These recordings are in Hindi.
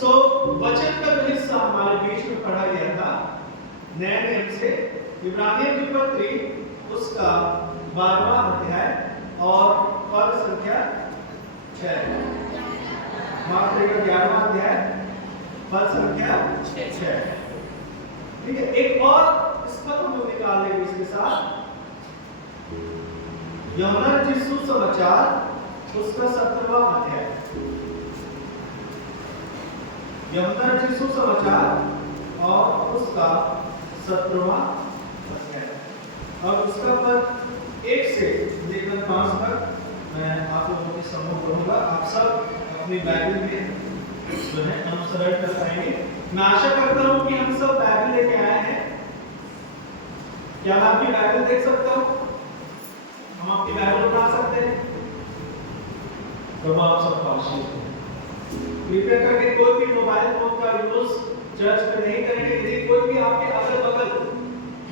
सो वचन का जो हिस्सा हमारे बीच में पढ़ा गया था नए नियम से इब्रानियों की पत्री उसका 12वां अध्याय और पद संख्या 6, माफ करिएगा 11वां अध्याय पद संख्या 6। ठीक है, एक और इसका हम लोग निकाल लेंगे इसके साथ। यूहन्ना रचित सुसमाचार उसका 17वां अध्याय, यूहन्ना रचित सुसमाचार और उसका 17वां अध्याय और उसका पद 1 से लेकर 5 तक मैं आप लोगों के सम्मुख पढ़ूंगा। आप सब अपनी बाइबल में जो है अनुसरण कर पाएंगे। मैं आशा करता हूं कि हम सब बाइबल लेके आए हैं। क्या मैं आपकी बाइबल देख सकता हूं? हम आपकी बाइबल उठा सकते हैं? प्रभु आप सबका आशीर्वाद हो। कृपया करके कोई भी मोबाइल फोन का यूज चर्च में नहीं करेंगे। यदि कोई भी आपके अगल बगल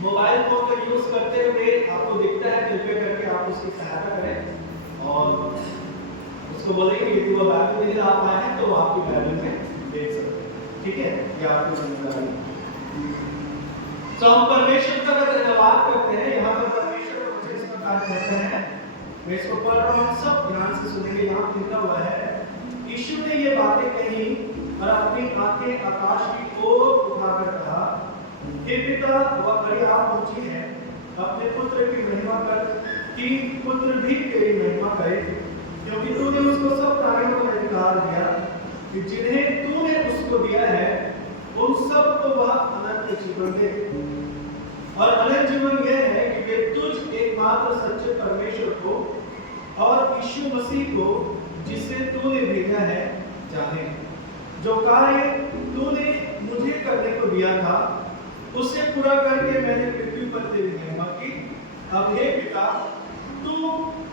मोबाइल फोन का यूज करते हुए आपको दिखता है, कृपया करके आप उसकी सहायता करें और उसको बोलेंगे यदि वो बाइबल नहीं ला पाए हैं तो वो आपकी बाइबल में देख सकते हैं। ठीक है, ये आपकी जिम्मेदारी है। तो हम परमेश्वर का धन्यवाद करते हैं। यहाँ पर परमेश्वर का वचन इस प्रकार कहते हैं, मैं इसको पढ़ रहा हूँ, सब ध्यान से सुनेंगे। यहाँ लिखा हुआ है, यीशु ने ये बातें कही और अपनी आंखें आकाश की ओर उठाकर कहा, हे पिता, वह घड़ी आ पहुंची है, अपने पुत्र की महिमा कर कि पुत्र भी तेरी महिमा करे, क्योंकि तूने उसको सब प्राणियों का अधिकार दिया कि जिन्हें तूने उसको दिया है उन सब को वह अनंत जीवन दे। और अनंत जीवन यह है कि वे तुझ एकमात्र सच्चे परमेश्वर को और यीशु मसीह को जिसे तूने भेजा है जाने। जो कार्य तूने मुझे करने को दिया था उसे पूरा करके मैंने पृथ्वी पर तेरी महिमा की। अब हे पिता, तू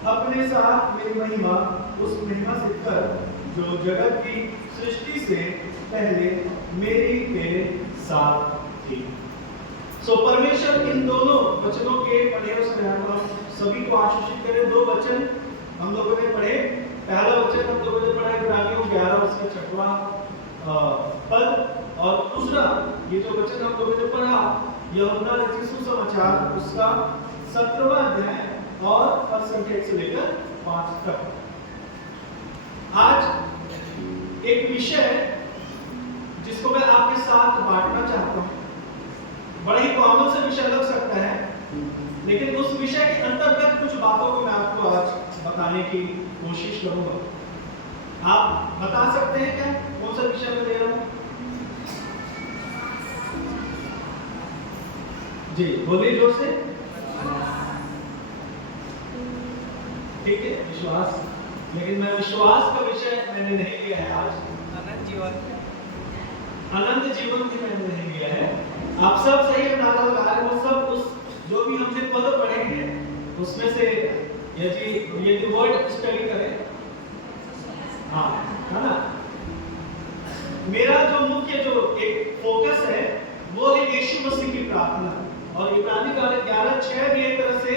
अपने साथ मेरी महिमा उस महिमा से कर जो जगत की सृष्टि से पहले मेरी तेरे साथ थी। सो परमेश्वर इन दोनों वचनों के पढ़े उसमें हम सभी को आशीषित करें। 2 वचन हम लोगों ने पढ़े। पहला वचन हम लोगों ने पढ़ा इब्रानियों 11 उसका 6वां पद, और दूसरा ये जो वचन हम लोगों ने पढ़ा यूहन्ना रचित सुसमाचार उसका 17वां अध्याय और पद संख्या 1 से लेकर 5 तक। आज एक विषय जिसको मैं आपके साथ बांटना चाहता हूं, बड़ा ही कॉमन सा विषय लग सकता है, लेकिन उस विषय के अंतर्गत कुछ बातों को मैं आपको आज बताने की कोशिश करूंगा। आप बता सकते हैं क्या कौन सा विषय मैं ले रहा हूं? जी बोलिए जोर से। ठीक है, विश्वास। लेकिन मैं विश्वास का विषय मैंने नहीं लिया है आज। अनंत जीवन भी मैंने नहीं लिया है। आप सब सही अंदाजा लगा रहे हो। सब उस जो भी हमने पद पढ़े हैं उसमें से यदि वर्ड स्टडी करें, हाँ है ना, मेरा जो मुख्य जो एक फोकस है वो है यीशु मसीह की प्रार्थना। और इब्रानी 11:6 भी एक तरह से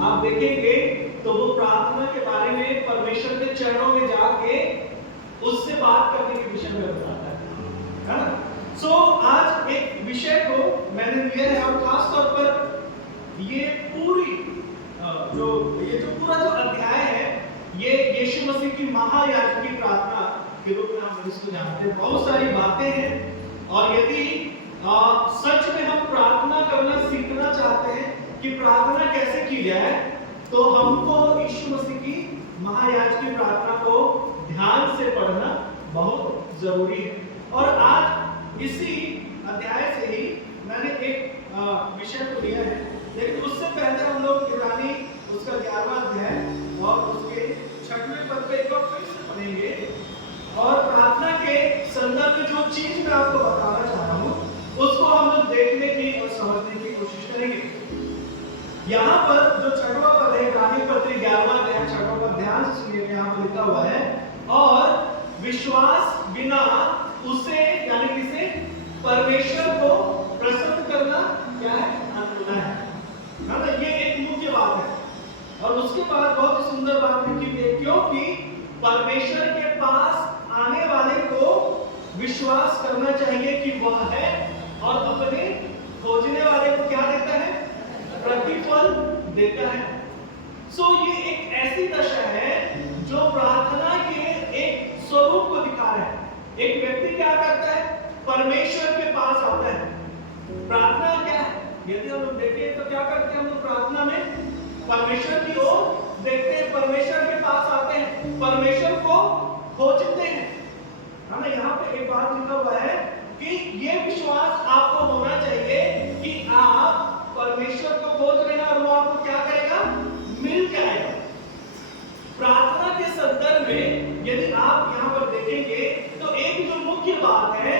आप देखेंगे तो वो प्रार्थना के बारे में परमेश्वर के चरणों में जाके उससे बात करने के विषय में बताता है ना। सो आज एक विषय को मैंने लिया है और खास तौर पर ये जो पूरा जो अध्याय है ये यीशु मसीह की महायाजकी प्रार्थना के रूप में हम इसको जानते हैं। बहुत सारी बातें हैं और यदि सच में हम प्रार्थना करना सीखना चाहते हैं कि प्रार्थना कैसे की जाए तो हमको यीशु मसीह की महायाजकी प्रार्थना को ध्यान से पढ़ना बहुत जरूरी है। और आज इसी अध्याय से ही मैंने एक विषय को लिया है, लेकिन उससे पहले हम लोग इब्रानी उसका 11वां अध्याय और उसके 6वें पद पे एक बार फिर से पढ़ेंगे और प्रार्थना के संदर्भ में जो चीज मैं आपको बताना चाह रहा हूँ उसको हम लोग देखने की और समझने की कोशिश करेंगे। यहाँ पर जो 6वां पद है इब्रानी पत्री 11वां अध्याय 6वां पद ध्यान से सुनिएगा। यहाँ पर लिखा हुआ है, और विश्वास बिना उसे यानी किसे परमेश्वर को प्रसन्न करना क्या है? अधूरा है ना। ये एक मुख्य बात है। और उसके बाद बहुत ही सुंदर बात लिखी है, क्योंकि परमेश्वर के पास आने वाले को विश्वास करना चाहिए कि वह है और अपने खोजने वाले को क्या देता है, प्रतिफल देता है। ये एक ऐसी दशा है जो प्रार्थना के एक स्वरूप को दिखा रहा है। एक व्यक्ति क्या करता है, परमेश्वर के पास आता है। प्रार्थना क्या है, यदि हम लोग देखें तो क्या करते हैं हम लोग प्रार्थना में, परमेश्वर की ओर देखते हैं, परमेश्वर के पास आते हैं, परमेश्वर को खोजते हैं। हमें यहाँ पे एक बात लिखा हुआ है कि ये विश्वास आपको होना चाहिए कि आप परमेश्वर को खोज रहे हैं और वो आपको क्या करेगा, मिल जाएगा। प्रार्थना के संदर्भ में यदि आप यहाँ पर देखेंगे तो एक जो मुख्य बात है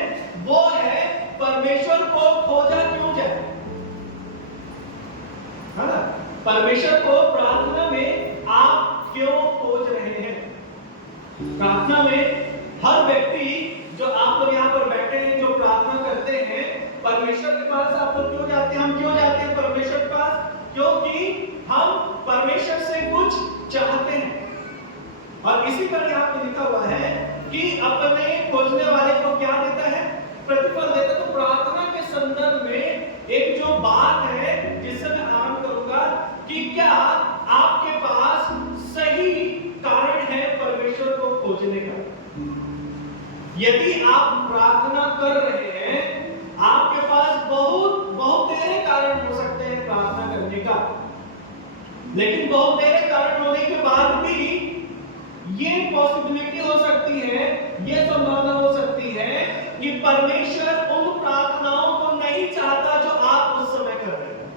वो है परमेश्वर को खोजा क्यों जाए, है ना। परमेश्वर को प्रार्थना में आप क्यों खोज रहे हैं। प्रार्थना में हर व्यक्ति जो आप लोग यहाँ पर बैठे हैं, जो प्रार्थना करते हैं, परमेश्वर के पास आप लोग क्यों जाते हैं, हम क्यों जाते हैं परमेश्वर के पास, क्योंकि हम परमेश्वर से कुछ चाहते हैं। और इसी पर यहाँ पे लिखा हुआ है कि अपने खोजने वाले को क्या देता है, प्रतिफल देता है। तो प्रार्थना के संदर्भ में एक जो बात है जिससे मैं आरंभ करूंगा कि क्या आपके पास सही कारण है परमेश्वर को खोजने का। यदि आप प्रार्थना कर रहे हैं, आपके पास बहुत तेरे कारण हो सकते हैं प्रार्थना करने का, लेकिन बहुत तेरे कारण होने के बाद भी ये पॉसिबिलिटी हो सकती है, ये संभावना हो सकती है कि परमेश्वर उन प्रार्थनाओं को नहीं चाहता जो आप उस समय कर रहे हैं।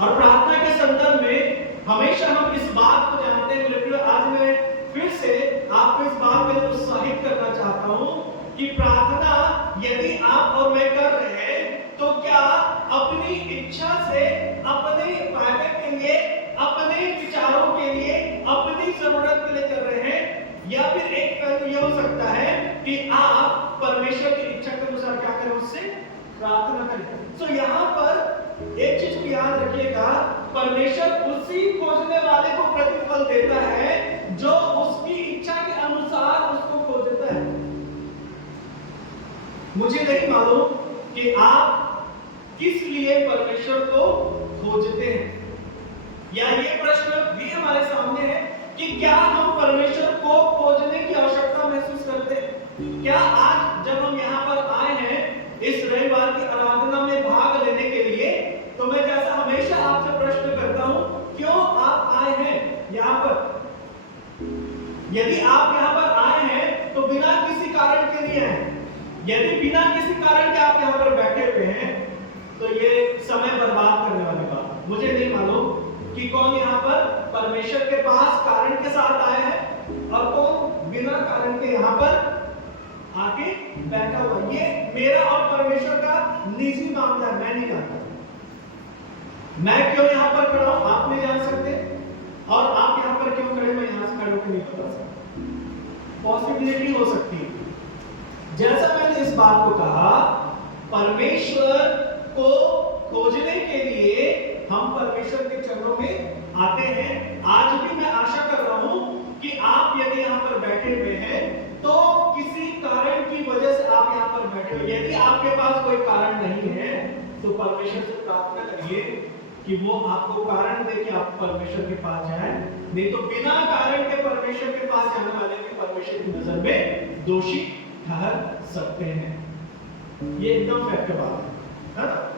और प्रार्थना के संदर्भ में हमेशा हम इस बात को जानते हैं, आज मैं फिर से आपको इस बात में उत्साहित करना चाहता हूं कि प्रार्थना यदि आप और मैं कर रहे हैं तो क्या अपनी इच्छा से, अपने फायदे के लिए, अपने विचारों के लिए, अपनी जरूरत के लिए कर रहे हैं, या फिर एक पहलू यह हो सकता है कि आप परमेश्वर की इच्छा के अनुसार क्या करें, उससे प्रार्थना करें। तो यहाँ पर एक चीज को याद रखिएगा, परमेश्वर उसी खोजने वाले को प्रतिफल देता है जो उसकी इच्छा के अनुसार उसको खोजता है। मुझे नहीं मालूम कि आप किस लिए परमेश्वर को खोजते हैं, या ये प्रश्न भी हमारे सामने है कि क्या हम परमेश्वर को खोजने की आवश्यकता महसूस करते हैं। क्या आज जब हम यहाँ पर आए हैं इस रविवार की आराधना में भाग लेने के लिए, तो मैं जैसा हमेशा आपसे प्रश्न करता हूं, क्यों आप आए हैं यहाँ पर। यदि आप यहाँ पर आए हैं तो बिना किसी कारण के लिए हैं। यदि बिना किसी कारण के आप यहाँ पर बैठे हुए हैं तो ये समय बर्बाद करने वाली बात। मुझे नहीं मालूम कि कौन यहाँ पर परमेश्वर के पास कारण के साथ आया है और कौन बिना कारण के यहाँ पर आके बैठा हुआ। ये मेरा और परमेश्वर का निजी मामला है, मैं नहीं जानता। मैं क्यों यहाँ पर खड़ा हूं आप नहीं जान सकते, और आप यहाँ पर क्यों खड़े, मैं यहाँ से खड़े होकर नहीं बता सकता। पॉसिबिलिटी हो सकती है, जैसा मैंने इस बात को कहा, परमेश्वर को खोजने के लिए हम परमेश्वर के चरणों में आते हैं। आज भी मैं आशा कर रहा हूं कि आप यदि यहाँ पर बैठे हुए हैं तो किसी कारण की वजह से आप यहाँ पर बैठे हो। यदि आपके पास कोई कारण नहीं है तो परमेश्वर से प्रार्थना करिए कि वो आपको कारण दे कि आप परमेश्वर के पास जाएं। नहीं तो बिना कारण के परमेश्वर के पास जाने वाले भी परमेश्वर की नजर में दोषी ठहर सकते हैं। ये एकदम फैक्ट बात है ना।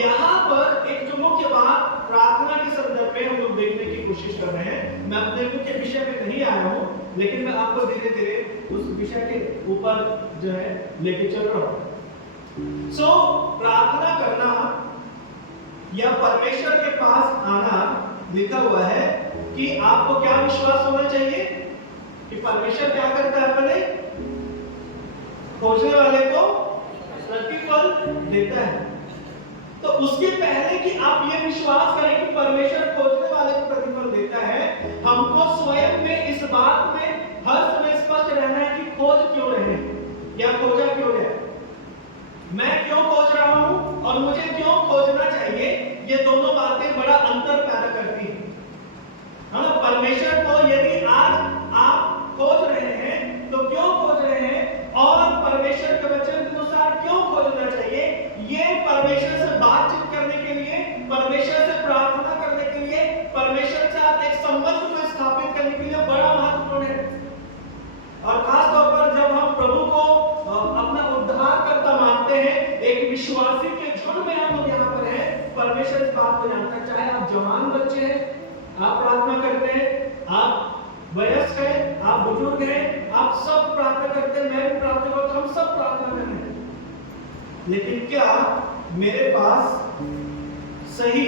यहाँ पर एक जो मुख्य बात प्रार्थना के संदर्भ में हम लोग देखने की कोशिश कर रहे हैं। मैं अपने मुख्य विषय में नहीं आया हूँ, लेकिन मैं आपको धीरे धीरे उस विषय के ऊपर जो है लेके चल रहा हूँ। प्रार्थना करना या परमेश्वर के पास आना, लिखा हुआ है कि आपको क्या विश्वास होना चाहिए कि परमेश्वर क्या करता है, अपने खोजने वाले को प्रतिफल देता है। तो उसके पहले कि आप ये विश्वास करें कि परमेश्वर खोजने वाले को प्रतिफल देता है, हमको स्वयं में इस बात में हर समय स्पष्ट रहना है कि खोज क्यों रहे या खोजा क्यों है, मैं क्यों खोज रहा हूं और मुझे क्यों खोजना चाहिए। ये दोनों बातें बड़ा अंतर पैदा करती हैं। परमेश्वर को यदि आज आप खोज रहे हैं तो क्यों खोज समझने के लिए बड़ा महत्वपूर्ण है। और खास तौर पर जब हम प्रभु को अपना उद्धारकर्ता मानते हैं, एक विश्वासी के झुंड में हम लोग यहाँ पर हैं, परमेश्वर इस बात को जानता है। चाहे आप जवान बच्चे हैं, आप प्रार्थना करते हैं, आप वयस्क हैं, आप बुजुर्ग हैं, आप सब प्रार्थना करते हैं, मैं भी प्रार्थना करता हूं, हम सब प्रार्थना कर रहे हैं। लेकिन क्या मेरे पास सही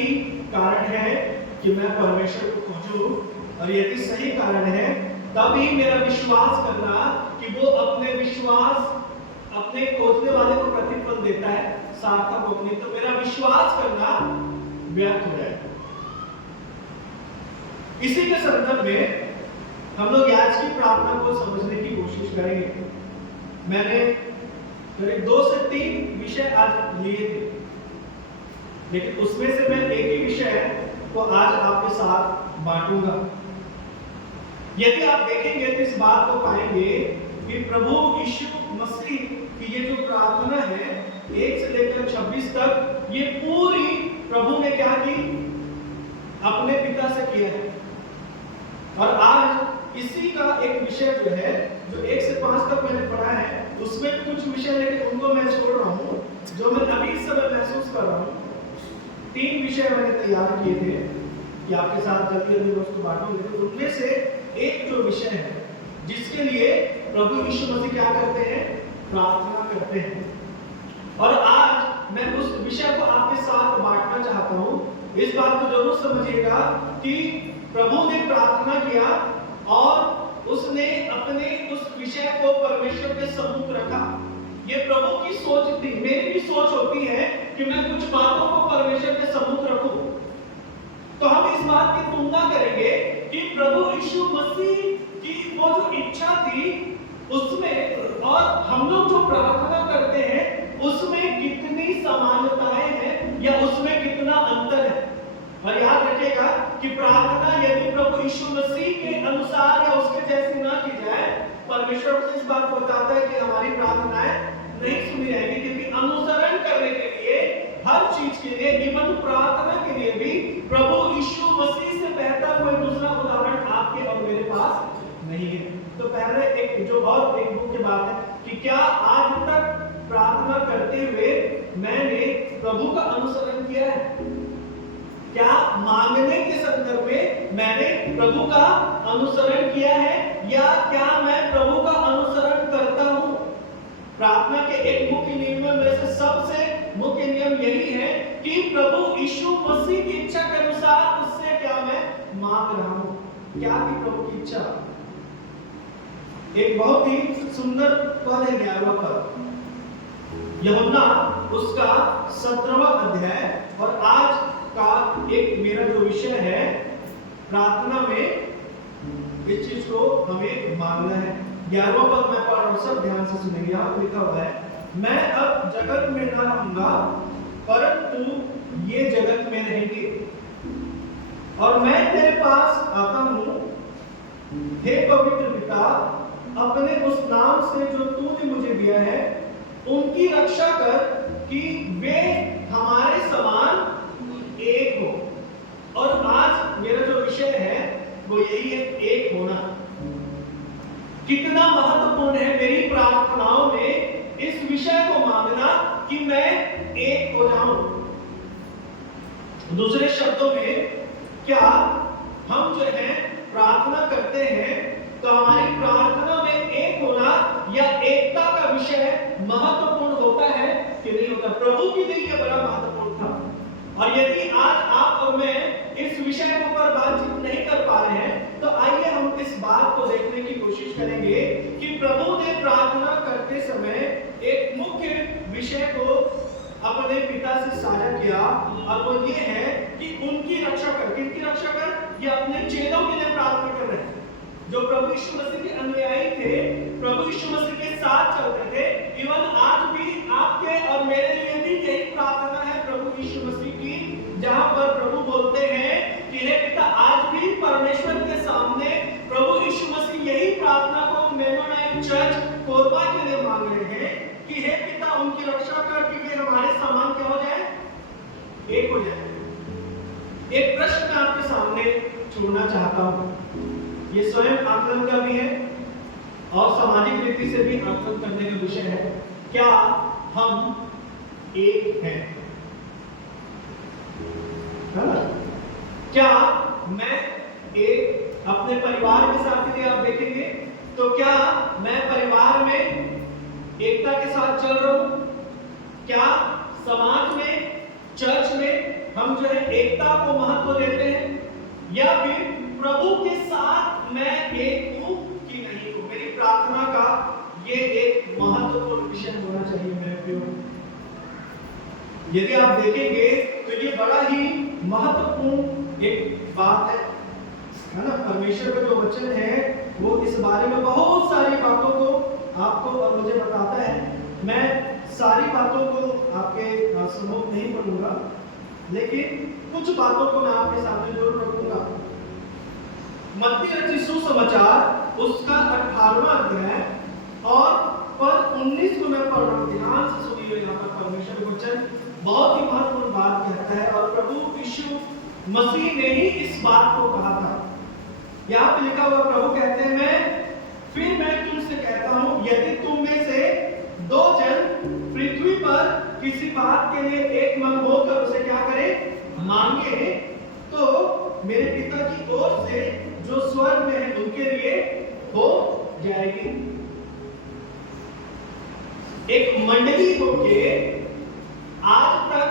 कारण है कि मैं परमेश्वर को खोजूं? और यदि सही कारण है, तभी मेरा विश्वास करना कि वो अपने विश्वास अपने खोजने वाले को प्रतिफल देता है, सार्थक हो नहीं तो मेरा विश्वास करना व्यर्थ हो जाएगा। इसी के संदर्भ में हम लोग आज की प्रार्थना को समझने की कोशिश करेंगे। मैंने करीब 2 से 3 विषय आज लिए थे, लेकिन उसमें से मैं एक ही विषय को आज आपके साथ बांटूंगा। यदि आप देखेंगे तो इस बात को पाएंगे कि प्रभु यीशु मसीह की ये जो प्रार्थना है 1 से लेकर 26 तक, ये पूरी प्रभु ने क्या की? अपने पिता से किया है। और आज इसी का एक विषय जो है, जो 1 से 5 तक मैंने पढ़ा है, उसमें कुछ विषय लेकिन उनको मैं छोड़ रहा हूँ, जो मैं अभी इस समय महसूस कर रहा हूँ। 3 विषय मैंने तैयार किए थे कि आपके साथ जल्दी जल्दी उसको बांटूंगे। उनमें से एक जो विषय है जिसके लिए प्रभु यीशु मसीह क्या करते हैं? प्रार्थना करते हैं। और आज मैं उस विषय को आपके साथ बांटना चाहता हूँ। इस बात को जरूर समझिएगा कि प्रभु ने प्रार्थना किया और उसने अपने उस विषय को परमेश्वर के सम्मुख रखा। ये प्रभु की सोच थी, मेरी भी सोच होती है कि मैं कुछ बातों को परमेश्वर के सम्मुख रखूं। तो हम इस बात की तुलना करेंगे कि प्रभु यीशु मसीह की वो जो इच्छा थी उसमें और हम लोग जो प्रार्थना करते हैं उसमें कितनी समानताएं हैं या उसमें कितना अंतर है। और याद रखिएगा कि प्रार्थना यदि प्रभु यीशु मसीह के अनुसार या उसके जैसी ना की जाए, परमेश्वर से इस बात को बताता है कि हमारी प्रार्थनाएं नहीं सुनी जाएगी। क्योंकि अनुसरण करने के लिए, हर चीज के लिए, इवन प्रार्थना के लिए भी प्रभु यीशु मसीह से बेहतर कोई दूसरा उदाहरण आपके और मेरे पास नहीं है। तो पहले एक जो बहुत एक मुख्य बात है कि क्या आज तक प्रार्थना करते हुए मैंने प्रभु का अनुसरण किया है? क्या मांगने के संदर्भ में मैंने प्रभु का अनुसरण किया है या क्या मैं प्रभु का अनुसरण करता हूं? प्रार्थना के एक मुख्य नियमों में से सबसे मुख्य नियम यही है कि प्रभु यीशु मसीह की इच्छा के अनुसार उससे क्या मैं मांग रहा हूं। क्या थी प्रभु की इच्छा? एक बहुत ही सुंदर पद है 11वां पद, यूहन्ना उसका 17वां अध्याय। और आज का एक मेरा जो विषय है प्रार्थना में, इस चीज को हमें मांगना है। 11वां पद मैं पढ़ रहा हूं, सब ध्यान से सुनेंगे। यहाँ लिखा हुआ है, मैं अब जगत में न रहूंगा परंतु ये जगत में रहेंगे और मैं तेरे पास आता हूं। हे पवित्र पिता, अपने उस नाम से जो तूने मुझे दिया है उनकी रक्षा कर कि वे हमारे समान एक हो। और आज मेरा जो विषय है वो यही है, एक होना। कितना महत्वपूर्ण है मेरी प्रार्थनाओं में इस विषय को मांगना कि मैं एक हो जाऊं। दूसरे शब्दों में, क्या हम जो है प्रार्थना करते हैं तो हमारी प्रार्थना में एक होना या एकता का विषय महत्वपूर्ण होता है कि नहीं होता? प्रभु के लिए यह बड़ा महत्वपूर्ण था। और यदि आज आप और मैं इस विषय के ऊपर बातचीत नहीं कर पा रहे हैं तो आइए हम इस बात को देखने की कोशिश करेंगे कि प्रभु ने प्रार्थना करते समय एक मुख्य विषय को अपने पिता से साझा किया और वो ये है कि उनकी रक्षा कर। किनकी रक्षा कर? ये अपने चेलों के लिए प्रार्थना कर रहे हैं जो प्रभु यीशु मसीह के अनुयायी थे, प्रभु यीशु मसीह के साथ चलते थे। इवन आज भी आपके और मेरे लिए भी यही प्रार्थना है प्रभु यीशु मसीह की, जहां पर प्रभु बोलते हैं कि हे पिता, आज भी परमेश्वर के सामने प्रभु यीशु मसीह यही प्रार्थना को मेनोनाइट चर्च कोरबा के लिए मांग रहे हैं कि हे पिता, उनकी रक्षा कर कि वे हमारे समान क्या हो जाए? एक हो जाए। एक प्रश्न मैं आपके सामने छोड़ना चाहता हूं। ये स्वयं आकलन का भी है और सामाजिक रीति से भी आकलन करने का विषय है। क्या हम एक हैं? है ना? क्या मैं एक अपने परिवार के साथ, यदि आप देखेंगे तो क्या मैं परिवार में एकता के साथ चल रहा हूं? क्या समाज में, चर्च में हम जो है एकता को महत्व देते हैं, या फिर प्रभु के साथ मैं एक हूं कि नहीं हूं? मेरी प्रार्थना का ये एक महत्वपूर्ण विषय होना चाहिए मेरे प्रियो। यदि आप देखेंगे तो ये बड़ा ही महत्वपूर्ण एक बात है ना? परमेश्वर का जो वचन है वो इस बारे में बहुत सारी बातों को आपको और मुझे बताता है। मैं सारी बातों को आपके सम्मुख नहीं पढ़ूंगा, लेकिन कुछ बातों को मैं आपके सामने जरूर रखूंगा। मत्ती रचित सुसमाचार उसका 18वां अध्याय और पद 19 को मैं पढ़ रहा हूं। ध्यान से सुनिए, यहाँ पर परमेश्वर वचन बहुत ही महत्वपूर्ण बात कहता है और प्रभु यीशु मसीह ने ही इस बात को कहा था। यहाँ पे लिखा हुआ, प्रभु कहते हैं, मैं तुमसे कहता हूं, यदि तुम में से 2 जन पृथ्वी पर किसी बात के लिए एक मन होकर उसे क्या करें, मांगे, तो मेरे पिता की ओर से जो स्वर्ग में है उनके लिए हो जाएगी। एक मंडली होके आज तक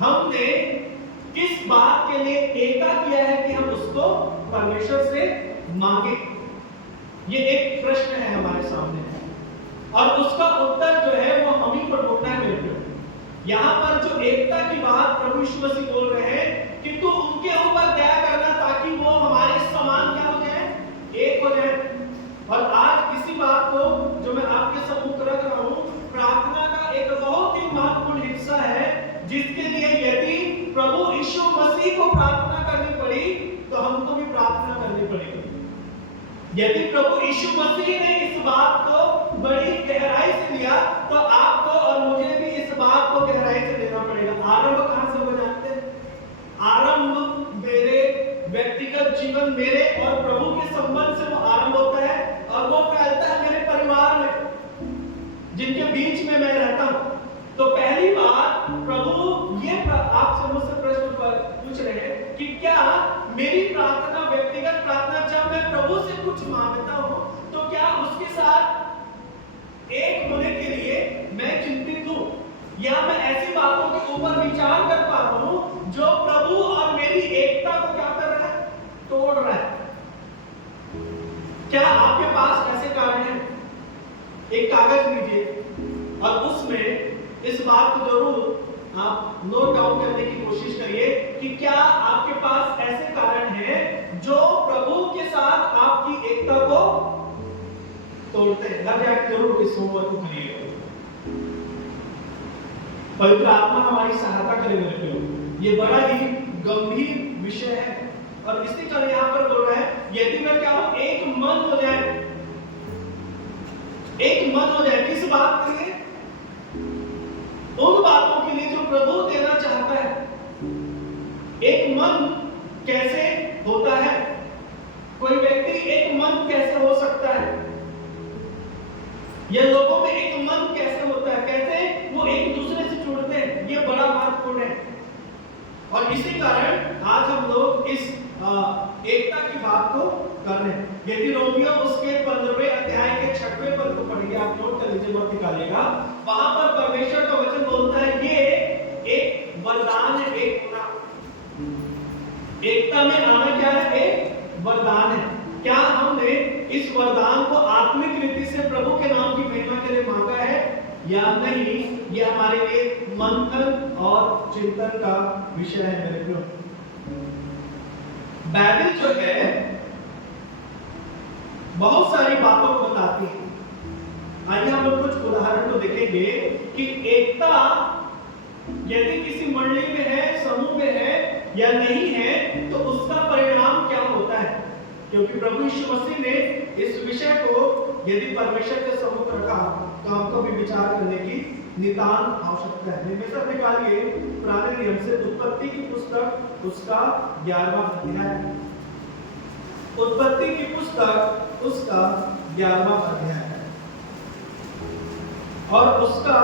हमने किस बात के लिए एकता किया है कि हम उसको परमेश्वर से मांगे? ये एक प्रश्न है हमारे सामने, और उसका उत्तर जो है वो हम ही पर ढूंढना है मेरे प्रियो। यहाँ पर जो एकता की बात प्रभु यीशु मसीह बोल रहे हैं कि तू उनके ऊपर दया करना ताकि वो हमारे समान क्या हो जाए, एक हो जाए। और आज इसी बात को जो मैं आपके सम्मुख रख रहा हूँ, प्रार्थना का एक बहुत ही महत्वपूर्ण हिस्सा है, जिसके लिए यदि प्रभु यीशु मसीह को प्रार्थना करनी पड़ी तो हमको भी प्रार्थना करनी पड़ेगी। यदि प्रभु यीशु मसीह ने इस बात को बड़ी गहराई से लिया तो आपको और मुझे भी इस बात को गहराई से लेना पड़ेगा। आरंभ कहां से हो जानते हैं? आरंभ मेरे व्यक्तिगत जीवन, मेरे और प्रभु के संबंध से वो आरंभ होता है, और वो फैलता है मेरे परिवार में, जिनके बीच में मैं रहता हूं। तो पहली बात, प्रभु ये आपसे मुझसे प्रश्न पूछ रहे हैं कि क्या मेरी प्रार्थना, व्यक्तिगत प्रार्थना, जब मैं प्रभु से कुछ मांगता हूं तो क्या उसके साथ एक होने के लिए मैं चिंतित हूं, या मैं ऐसी बातों के ऊपर विचार कर पा रहा हूं जो प्रभु और मेरी एकता को क्या कर रहा है, तोड़ रहा है? क्या आपके पास ऐसे कारण हैं? एक कागज लीजिए और उसमें इस बात को जरूर आप नोट डाउन करने की कोशिश करिए कि क्या आपके पास ऐसे कारण हैं जो प्रभु के साथ आपकी एकता को तोड़ते हैं। घर जाकर जरूर इस होमवर्क को करिएगा। पवित्र आत्मा हमारी सहायता करेगा। ये बड़ा ही गंभीर विषय है और इसी कारण यहाँ पर बोल रहा है, यदि मैं क्या हूं, एक मन हो जाए, एक मन हो जाए। किस बात के लिए? उन बातों के लिए जो प्रभु देना चाहता है। एक मन कैसे होता है? कोई व्यक्ति एक मन कैसे हो सकता है? ये लोगों में एक मन कैसे होता है? कैसे वो एक दूसरे से जुड़ते हैं? ये बड़ा महत्वपूर्ण है। और इसी कारण आज हम लोग इस एकता की बात को कर रहे हैं। यदि रोमियो उसके 15वें अध्याय के 6वें पद को पढ़िए, आप नोट कर लीजिए, मत निकालिएगा। वहां पर परमेश्वर का वचन बोलता है, ये एक वरदान है, एक होना। एकता में आना क्या है? एक वरदान है। क्या हमने इस वरदान को आत्मिक रीति से प्रभु के नाम की महिमा के लिए मांगा है या नहीं? ये हमारे लिए मंथन और चिंतन का विषय है मेरे प्रियो। बाइबल जो है बहुत सारी बातों को बताती है। आइए हम लोग कुछ उदाहरण तो देखेंगे कि एकता यदि किसी मंडली में है, समूह में है या नहीं है, तो उसका परिणाम क्या होता है। क्योंकि प्रभु यीशु मसीह ने इस विषय को यदि परमेश्वर के सम्मुख रखा तो हमको भी विचार करने की नितांत आवश्यकता है। निमिषक निकालिए पुराने नियम से उत्पत्ति की पुस्तक उसका 11वां अध्याय। उत्पत्ति की पुस्तक उसका 11वां अध्याय है और उसका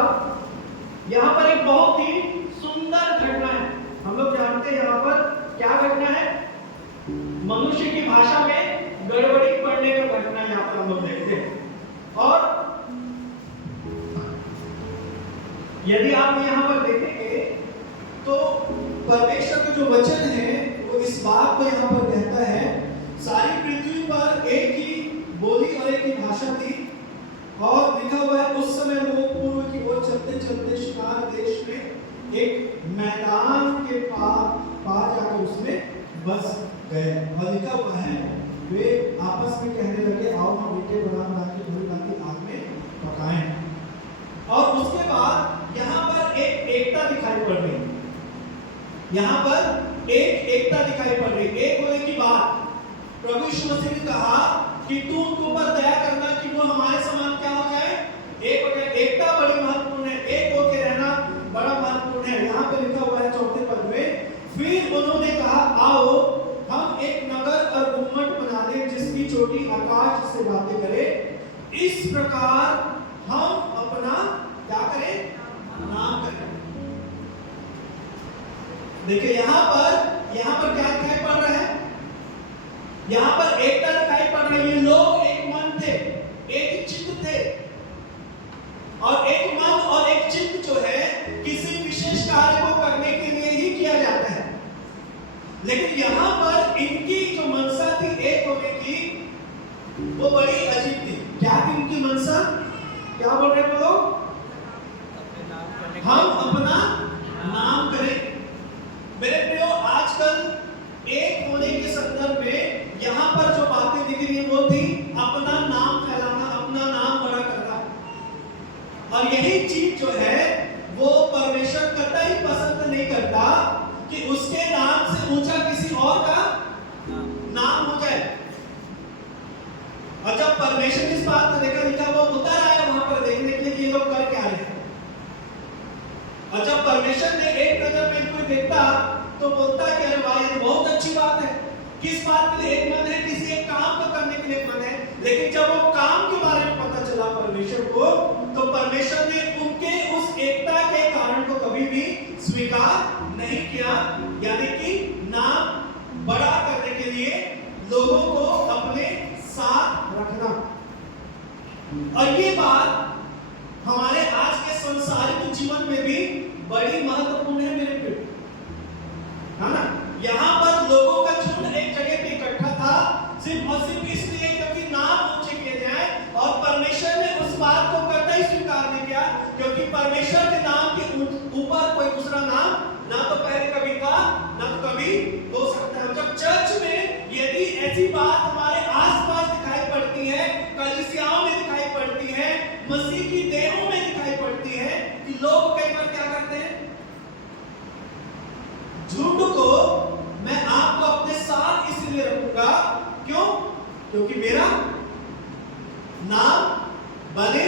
यहाँ पर एक बहुत ही सुंदर घटना है। हम लोग जानते हैं यहाँ पर क्या घटना है, मनुष्य की भाषा में गड़बड़ी पड़ने का घटना यहाँ पर हम लोग देखते हैं। और यदि आप यहाँ पर देखेंगे तो परमेश्वर का जो वचन है वो इस बात को यहाँ पर कहता है, सारी पृथ्वी पर एक ही बोली और एक ही भाषा थी और लिखा हुआ है उस समय वो पूर्व की ओर चलते चलते शिकार देश में एक मैदान के पार जाकर उसमें बस गए और लिखा हुआ है वे आपस में कहने लगे, आओ हम ईंटें बना के धूल डालकर आग में पकाएं। और उसके बाद यहाँ पर एक एकता दिखाई पड़ रही है, यहाँ पर एक एकता दिखाई पड़ रही है। एक होने की बात प्रभु यीशु मसीह ने कहा कि तू उनके ऊपर दया करना कि वो हमारे समान क्या हो जाए, एक हो जाए। एकता बड़ी महत्वपूर्ण है, एक होकर रहना बड़ा महत्वपूर्ण है। यहाँ पे लिखा हुआ है 4 पद में, फिर उन्होंने कहा आओ हम एक नगर और गुम्मट बना दें जिसकी चोटी आकाश से बातें करे, इस प्रकार हम अपना क्या करें, नाम करें। देखिए यहाँ पर क्या दिखाई पड़ रहा है, यहाँ पर एकता दिखाई पड़ रही है। लोग एक मन थे, एक चित्त थे और एक मन और एक चित्त जो है किसी विशेष कार्य को करने के लिए ही किया जाता है। लेकिन यहाँ पर इनकी जो मनसा थी एक होने की, वो बड़ी अजीब थी। क्या थी इनकी मनसा, क्या बोल रहे हैं लोग, हम अपना नाम करें। मेरे प्रियो, आजकल एक होने के संदर्भ में यहाँ पर जो बातें दिख रही है वो थी अपना नाम फैलाना, अपना नाम बड़ा करना। और यही चीज जो है वो परमेश्वर कतई पसंद नहीं करता कि उसके नाम से ऊंचा किसी और का नाम हो जाए। और जब परमेश्वर इस बात को देखा, लिखा वो उतर आया वहां पर देखने के लिए कि ये लोग कर क्या रहे हैं। और जब परमेश्वर ने एक नजर में इनको देखता तो बोलता कि अरे भाई ये बहुत अच्छी बात है, किस बात के लिए एक मन है, किसी एक काम को करने के लिए एक मन है। लेकिन जब वो काम के बारे में पता चला परमेश्वर को, तो परमेश्वर ने उनके उस एकता के कारण को कभी भी स्वीकार नहीं किया, यानी कि नाम बड़ा करने के लिए लोगों को अपने साथ रखना। और ये बात हमारे आज के संसारिक जीवन में भी बड़ी महत्वपूर्ण है मेरे प्रिय, है ना। यहाँ पर लोगों का झुंड एक जगह पे इकट्ठा था सिर्फ और सिर्फ इसलिए क्योंकि नाम ऊंचे किए जाए, और परमेश्वर ने उस बात को कतई स्वीकार नहीं किया, क्योंकि परमेश्वर के नाम के ऊपर कोई दूसरा नाम ना तो पहले कभी था ना तो कभी हो सकता है। जब चर्च में यदि ऐसी बात हमारे आसपास दिखाई पड़ती है, कलीसियाओं में दिखाई पड़ती है, मसीह की देहों में दिखाई पड़ती है, कि लोग कई बार क्या करते हैं, झुंड को मैं आपको अपने साथ इसलिए रखूंगा, क्यों, क्योंकि मेरा नाम बने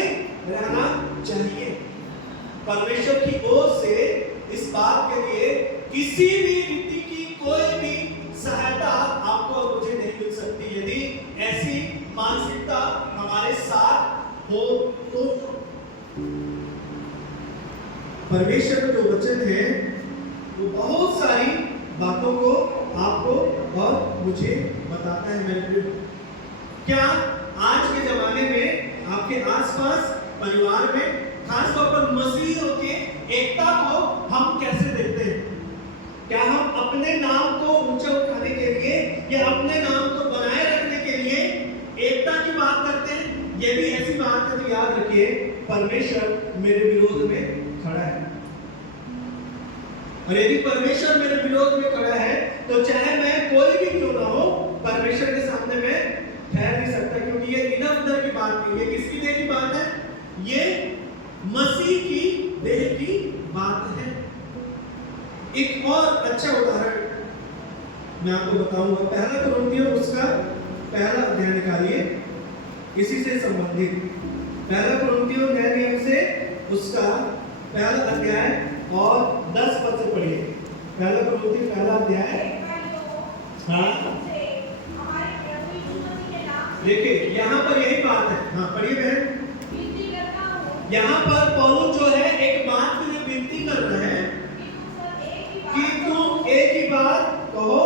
रहना चाहिए। परमेश्वर की ओर से इस बात के लिए किसी भी रीति की कोई भी सहायता आपको और मुझे नहीं मिल सकती यदि ऐसी मानसिकता हमारे साथ हो तो। परमेश्वर का जो वचन है वो बहुत सारी बातों को आपको और मुझे बताता है मेरे प्रिय। क्या आज के जमाने में आपके आसपास परिवार में खासतौर पर मसीहियों के एकता को हम कैसे देखते हैं? क्या हम अपने नाम को ऊंचा उठाने के लिए या अपने नाम को बनाए रखने के लिए एकता की बात करते हैं? यदि ऐसी बात है तो याद रखिए परमेश्वर मेरे विरोध में खड़ा है। और यदि परमेश्वर मेरे विरोध में खड़ा है तो चाहे मैं कोई भी क्यों ना हो, परमेश्वर के सामने मैं ठहर नहीं सकता, क्योंकि ये इधर उधर की बात नहीं है। किसकी देह की बात है? ये मसीह की देह की बात है। एक और अच्छा उदाहरण मैं आपको बताऊंगा। पहला कुरिन्थियों उसका पहला अध्याय निकालिए, इसी से संबंधित। पहला कुरिन्थियों नए नियम से उसका पहला अध्याय और 10 पद से पढ़िए। पहला कुरिन्थियों पहला अध्याय, हाँ, देखिए यहाँ पर यही बात है। हाँ पढ़िए बहन। यहाँ पर पौलुस जो है एक बात के लिए विनती कर रहे हैं कि तुम एक ही बात कहो।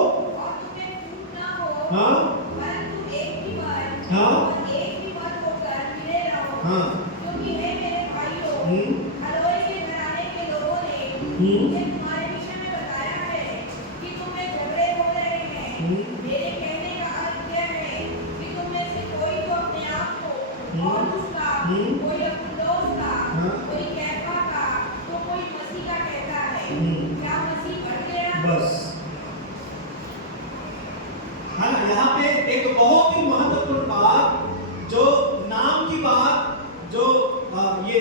हाँ हाँ हाँ क्योंकि हे मेरे भाइयों, हलोए के घराने के लोगों ने मुझे तुम्हारे विषय में बताया है कि तुम में झगड़े हो रहे हैं। मेरे कहने का अर्थ यह है कि तुम में से कोई तो अपने आप को और उसका, कोई अपुल्लोस का, कोई कैफा का, तो कोई मसीह का कहता है। क्या मसीह बढ़ गया? बस हाँ, यहाँ पे एक बहुत ही महत्वपूर्ण बात, जो नाम की बात, जो ये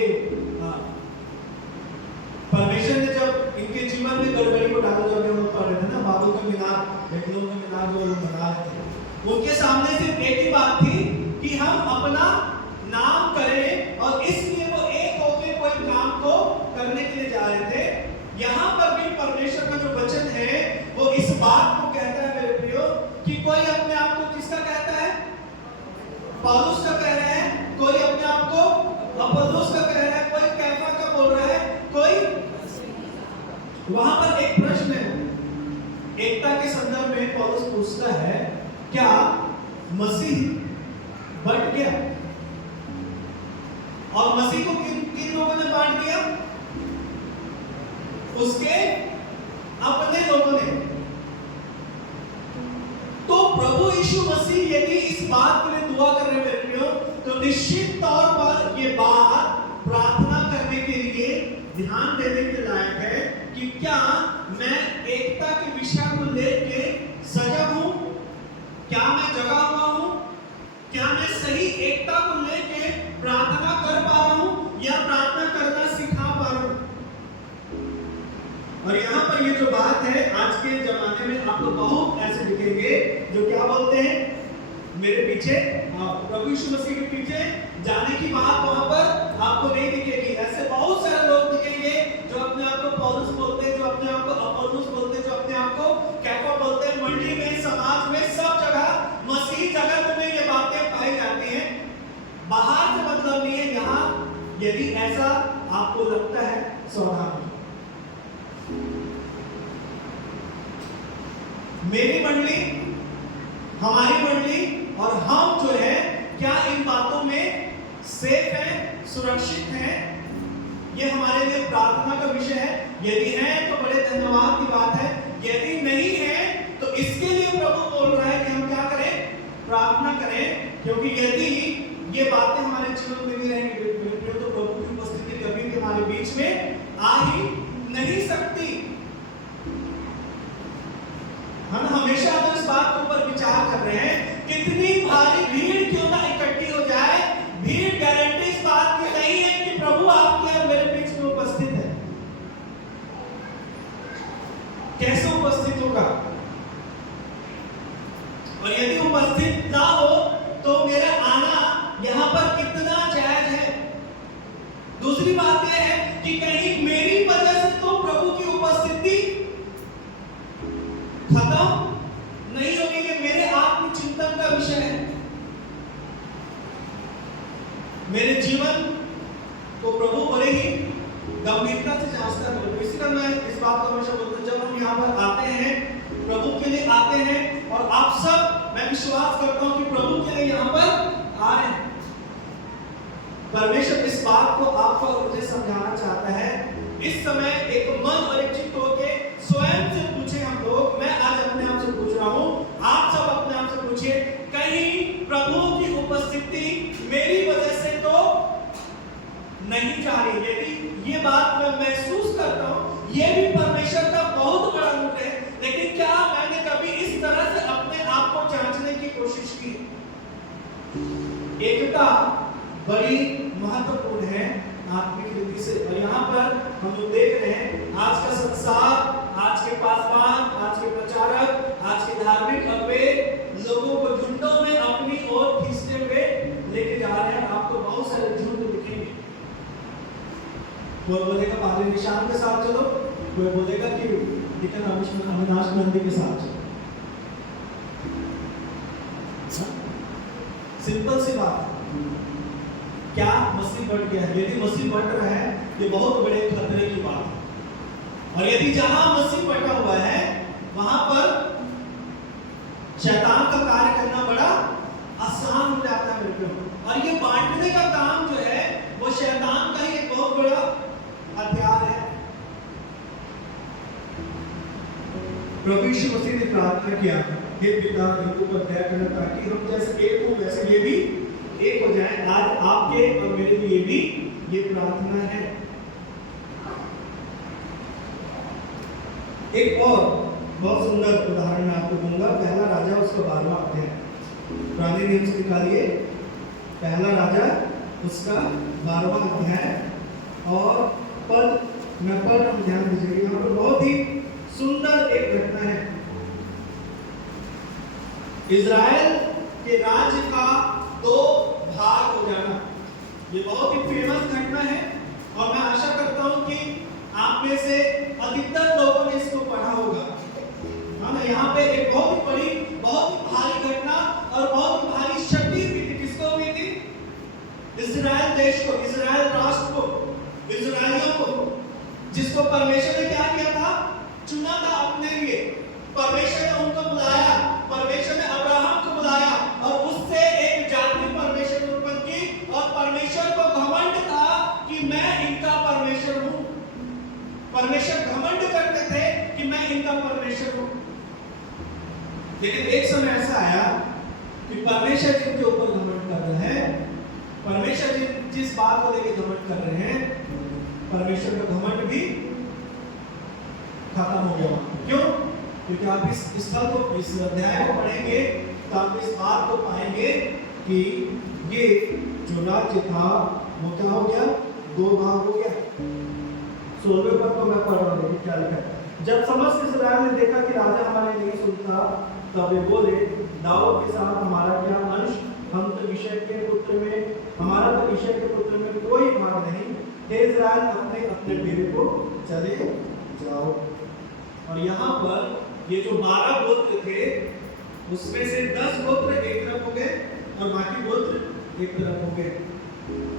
परमेश्वर ने जब इनके जीवन में गड़बड़ी को डाला, जो हम पढ़ रहे थे ना, बाबुल का मीनार, बेबीलोन का मीनार जो लोग बना रहे थे, उनके सामने सिर्फ एक ही बात थी कि हम अपना नाम करें, और इसलिए वो एक होकर कोई काम को करने के लिए जा रहे थे। यहाँ पर भी परमेश्वर का जो वचन है वो इस बात को कहता है मेरे प्रियो, कि कोई अपने आप को किसका कहता है? पौलुस का कह रहे हैं, कोई अपने आप को अपोल्लोस का कह रहा है, कोई कैफा का बोल रहा है, कोई। वहां पर एक प्रश्न है, एकता के संदर्भ में पौलुस पूछता है, क्या मसीह बंट गया? और मसीह को किन लोगों ने बांट दिया? उसके अपने लोगों ने। तो प्रभु यीशु मसीह यदि इस बात के लिए दुआ कर रहे हैं मेरे प्रियो, तो निश्चित तौर पर ये बात प्रार्थना करने के लिए ध्यान देने के लायक है कि क्या मैं एकता के विषय को लेके सजग हूं? क्या मैं जगा हुआ हूं? क्या मैं सही एकता को लेके प्रार्थना कर पा रहा हूं या प्रार्थना करना सिखा पा रहा हूं? और यहाँ पर ये जो बात है, आज के जमाने में आपको बहुत ऐसे दिखेंगे जो क्या बोलते हैं, मेरे पीछे, प्रभु यीशु मसीह के पीछे जाने की बात वहां पर आपको नहीं दिखेगी। ऐसे बहुत सारे लोग दिखेंगे जो अपने आप को पौलुस बोलते हैं, जो अपने आप को अपोल्लोस बोलते हैं, जो अपने आप को कैफा बोलते हैं। मंडली में, समाज में, सब जगह मसीही जगत में ये बातें पाई जाती हैं। बाहर से मतलब नहीं है। यहाँ यदि ऐसा आपको लगता है, सावधान। मेरी मंडली, हमारी मंडली और हम जो है, क्या इन बातों में सेफ है, सुरक्षित है? ये हमारे लिए प्रार्थना का विषय है। यदि है तो बड़े धन्यवाद की बात है, यदि नहीं है तो इसके लिए प्रभु बोल रहा है कि हम क्या करें? प्रार्थना करें। क्योंकि यदि ये बातें हमारे जीवन में नहीं रहेंगी तो प्रभु की उपस्थिति कभी भी हमारे बीच में आ ही नहीं सकती। हम हमेशा तो इस बात के ऊपर विचार कर रहे हैं, कितनी भारी भीड़ क्यों ना इकट्ठी हो जाए, भीड़ गारंटी इस बात की नहीं है कि प्रभु आपके और मेरे बीच में उपस्थित है। कैसे उपस्थित होगा? और यदि उपस्थित ना हो तो मेरा आना यहां पर कितना जायज है? दूसरी बात यह है कि कहीं मेरी वजह से तो प्रभु की उपस्थिति खत्म नहीं होगी। ये मेरे आत्मचिंतन का विषय है। मेरे जीवन को प्रभु बड़े ही गंभीरता से जांचता है। इसी तरह मैं इस बात को हमेशा बोलता हूं, जब हम यहाँ पर आते हैं, प्रभु के लिए आते हैं, और आप सब, मैं विश्वास करता हूं कि प्रभु के लिए यहाँ पर आ रहे हैं। परमेश्वर इस बात को आपको और मुझे समझाना चाहता है। इस समय एक मन और एक चित्त होके स्वयं से पूछे हम लोग, मैं आज अपने आप से पूछ रहा हूं, आप सब अपने आप से पूछिए, कहीं प्रभु की उपस्थिति मेरी वजह से तो नहीं जा रही? यदि ये बात मैं महसूस करता हूं, ये भी परमेश्वर का बहुत बड़ा रूप है, लेकिन क्या मैंने कभी इस तरह से अपने आप को जांचने की कोशिश की? एकता बड़ी महत्वपूर्ण है आत्मिक रीति से। और यहाँ पर हम लोग देख रहे हैं, आज का संसार, आज के पासवान, आज के प्रचारक, आज के धार्मिक अगुवे लोगों को झुंडों में अपनी ओर खींचते हुए लेके जा रहे हैं। आपको बहुत सारे झुंड दिखेंगे। कोई बोलेगा पादरी निशान के साथ चलो, कोई बोलेगा कि डिकन अविनाश नंदी के साथ चलो। सिंपल सी बात है। क्या मसीह बढ़ गया है? यदि मसीह बढ़ रहा है, ये बहुत बड़े खतरे की बात है। और यदि जहां मसीह बढ़ा हुआ है, वहां पर शैतान का कार्य करना बड़ा आसान हो जाता है मेरे को। और ये बांटने का काम जो है, वो शैतान का ही एक बहुत बड़ा हथियार है। प्रभु यीशु मसीह ने प्रार्थना किया, हे पिता इनको पर दया करना, ताकि हम जैसे एक हो वैसे ये भी एक हो जाएं। आज आपके और मेरे लिए भी ये प्रार्थना है। एक और बहुत सुंदर उदाहरण मैं आपको दूंगा। पहला राजा उसका 12वां अध्याय, पुराने नियम से निकालिए, पहला राजा उसका 12वां अध्याय और पद मैं पढ़ रहा हूं, ध्यान दीजिए। यहाँ पर बहुत ही सुंदर एक घटना है। इज़राइल के राज्य का 2 भाग हो जाना, ये बहुत ही फेमस घटना है। और मैं आशा करता हूं कि आप में से अधिकतर लोगों ने इसको पढ़ा होगा। ना, यहाँ पे एक बहुत ही बड़ी, बहुत ही भारी घटना और बहुत ही भारी क्षति हुई थी। किसको हुई थी? इज़राइल देश को, इज़राइल राष्ट्र को, इज़राइलियों को, जिसको परमेश्वर ने क्या किया था? चुना था अपने लिए। परमेश्वर ने उनको बुलाया, परमेश्वर ने अब्राहम को बुलाया और उससे एक जाति परमेश्वर ने उत्पन्न की। और परमेश्वर को घमंड था कि मैं इनका परमेश्वर हूं। परमेश्वर घमंड करते थे कि मैं इनका परमेश्वर हूं। लेकिन एक समय ऐसा आया कि परमेश्वर जिनके ऊपर घमंड कर रहे हैं, परमेश्वर जिस बात को लेकर घमंड कर रहे हैं, परमेश्वर का घमंड भी खत्म हो गया। क्यों? क्योंकि आप इस स्थल को, इस अध्याय को पढ़ेंगे तो आप इस बात को पाएंगे कि ये जो राज्य था वो क्या हो गया? 2 भाग हो गया। 16वें पद को मैं पढ़ रहा हूं, क्या लिखा है। जब समस्त इस्राएल ने देखा कि राजा हमारे नहीं सुनता, तब वे बोले, दाऊद के साथ हमारा क्या अंश? हम तो यिशै के पुत्र में, हमारा तो यिशै के पुत्र में कोई भाग नहीं। हे इस्राएल, अपने अपने डेरे को चले जाओ। और यहाँ पर ये जो 12 गोत्र थे, उसमें से 10 गोत्र एक तरफ हो गए और बाकी गोत्र एक तरफ हो गए।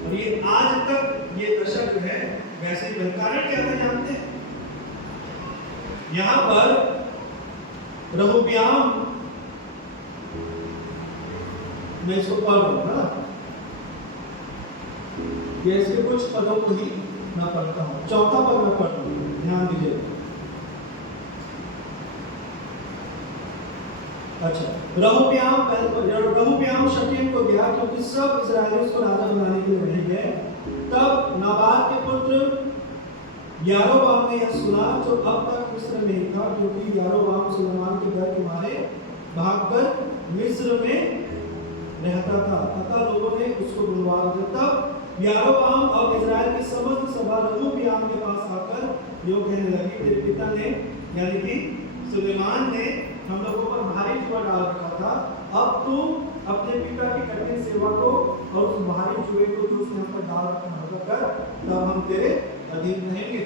और ये आज तक ये दशा जो है वैसे ही। कारण क्या था जानते हैं? यहाँ पर रहोबियाम, मैं इसको पढ़ रहा हूँ ना, ये इसके कुछ पदों को ही मैं पढ़ता हूँ। 4था पद मैं पढ़ रहा हूँ, ध्यान दीजिए। अच्छा, रहोबियाम शकेम को गया, क्योंकि सब इस्राएलियों को राजा बनाने के लिए नहीं गए। तब नाबाद के पुत्र यारोबाम ने यह सुना, जो अब तक मिस्र में ही था, क्योंकि यारोबाम सुलेमान के घर के मारे भागकर मिस्र में रहता था। अतः लोगों ने उसको बुलवा दिया। तब यारोबाम और इस्राएल की समस्त सभा रहोबियाम के पास आकर यो कहने लगी, तेरे पिता ने, यानी कि सुलेमान ने हम लोगों पर भारी जुआ डाल रखा था। अब तू अपने पिता की कठिन सेवा को और उस भारी जुए को जो उसने हम पर डाल रखा है कर, तब हम तेरे अधीन रहेंगे।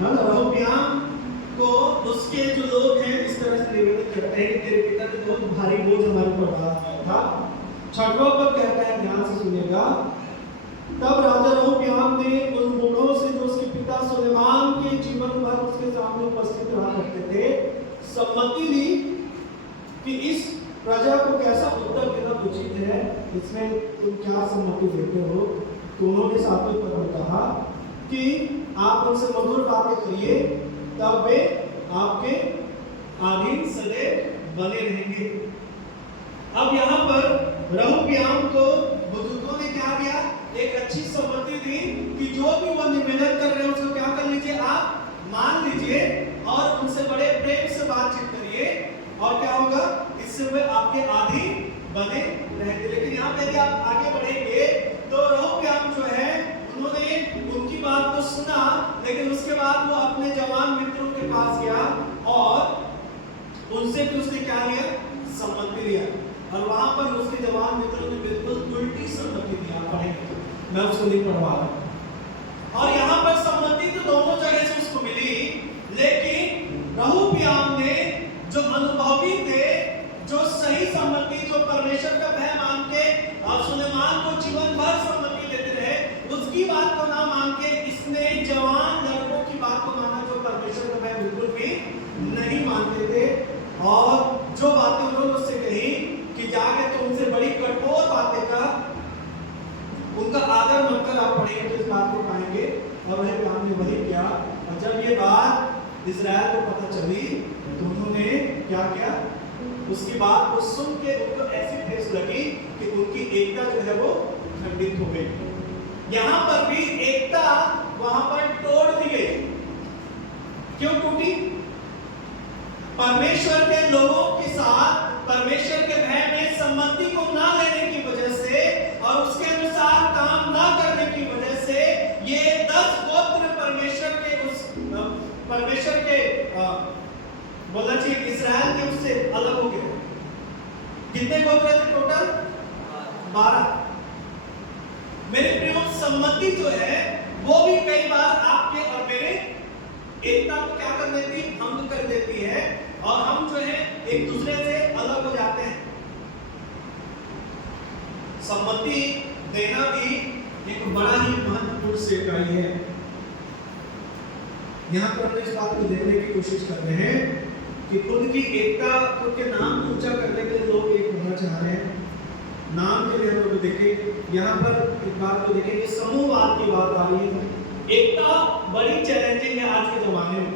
रहोबियाम को उसके जो लोग हैं इस तरह से निवेदन करते हैं कि तेरे पिता ने बहुत भारी बोझ हमारे ऊपर डाला था। 6वां पद कहता है, ध्यान से सुनिएगा। तब राजा रहोबियाम ने उन बूढ़ों से, जो उसके पिता सुलेमान के जीवन भर उसके सामने उपस्थित रहा करते थे, सम्मति ली कि इस प्रजा को कैसा उत्तर देना उचित है, इसमें तुम क्या सम्मति देते हो। तो उन्होंने 7वें पद में कहा कि आप उनसे मधुर बातें करिए, तब वे आपके अधीन सदैव बने रहेंगे। अब यहाँ पर रहोबियाम को बुजुर्गों ने क्या दिया? एक अच्छी सम्मति दी कि जो भी वो निवेदन कर रहे हैं उसको क्या कर लीजिए, आप मान लीजिए और उनसे बड़े प्रेम से बातचीत करिए, और क्या होगा? इससे वे आपके अधीन बने रहेंगे। लेकिन यहाँ पे यदि आप आगे बढ़ेंगे तो रहोबियाम जो है, उन्होंने उनकी बात तो सुना, लेकिन उसके बाद वो अपने जवान मित्रों के पास गया और उनसे भी उसने क्या लिया? सम्मति लिया। और वहां पर उसके जवान मित्रों ने बिल्कुल उल्टी सम्मति दी। आप पढ़ेंगे, मैं उसको नहीं पढ़वा रहा। और यहाँ पर सम्मति तो दोनों जगह से उसको मिली, लेकिन रहोबियाम ने, जो अनुभवी थे, जो सही सम्मति, जो परमेश्वर का भय मान के और सुलेमान को जीवन भर सम्मति देते रहे, उसकी बात को ना मान के इसने जवान लड़कों की बात को माना जो परमेश्वर का भय बिल्कुल भी नहीं मानते थे। और जो बातें उन्होंने उससे कही कि जाके तो उनसे बड़ी कठोर बातें का उनका आदर मत कर, आप पढ़ेंगे तो इस बात को पाएंगे। और वही काम ने वही किया। और जब ये बात इस्राएल को पता चली तो उन्होंने क्या किया, उसकी बात को सुन के उनको ऐसी ठेस लगी कि उनकी एकता जो है वो खंडित हो गई। यहां पर भी एकता वहां पर तोड़ दी गई। क्यों टूटी? परमेश्वर के लोगों के साथ परमेश्वर के भय में सम्मति को ना लेने की वजह से और उसके अनुसार काम ना करने की वजह से ये 10 गोत्र परमेश्वर के बोला चाहिए इस्राएल के उससे अलग हो गए। कितने गोत्र थे टोटल? 12। मेरे प्रियो, सम्मति जो है वो भी कई बार आपके और मेरे एकता को क्या कर देती, भंग कर देती है और हम जो है एक दूसरे से अलग हो जाते हैं। सम्मति देना भी एक बड़ा ही महत्वपूर्ण सेवकाई है। यहाँ पर हम इस बात को देखने की कोशिश कर रहे हैं कि खुद की एकता, खुद के नाम को ऊंचा करने के लिए लोग एक होना चाह रहे हैं। नाम के लिए हम लोग देखें, यहाँ पर एक बात को देखें कि समूहवाद की बात आ रही है। एकता बड़ी चैलेंजिंग है आज के जमाने में।